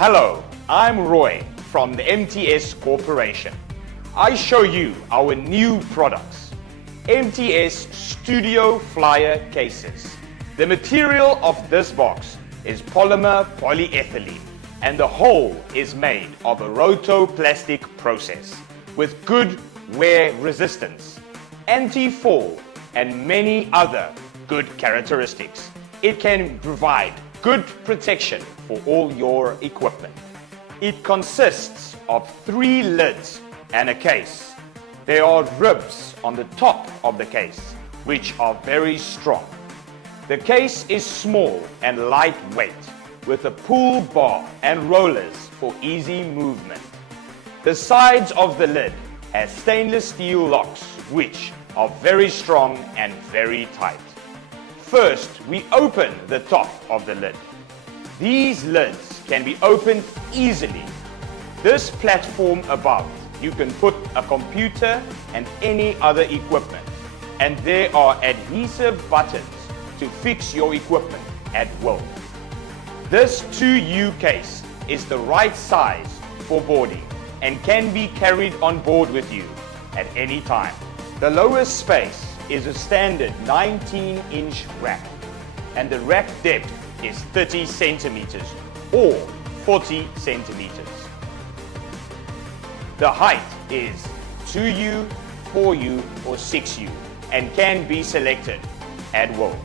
Hello, I'm Roy from the MTS Corporation. I show you our new products, MTS Studio Flyer cases. The material of this box is polymer polyethylene and the whole is made of a rotoplastic process with good wear resistance, anti-fall and many other good characteristics. It can provide good protection for all your equipment. It consists of 3 lids and a case. There are ribs on the top of the case which are very strong. The case is small and lightweight with a pull bar and rollers for easy movement. The sides of the lid has stainless steel locks which are very strong and very tight. First, we open the top of the lid. These lids can be opened easily. This platform above, you can put a computer and any other equipment. And there are adhesive buttons to fix your equipment at will. This 2U case is the right size for boarding and can be carried on board with you at any time. The lowest space is a standard 19-inch rack and the rack depth is 30 centimeters or 40 centimeters. The height is 2U, 4U or 6U and can be selected at will.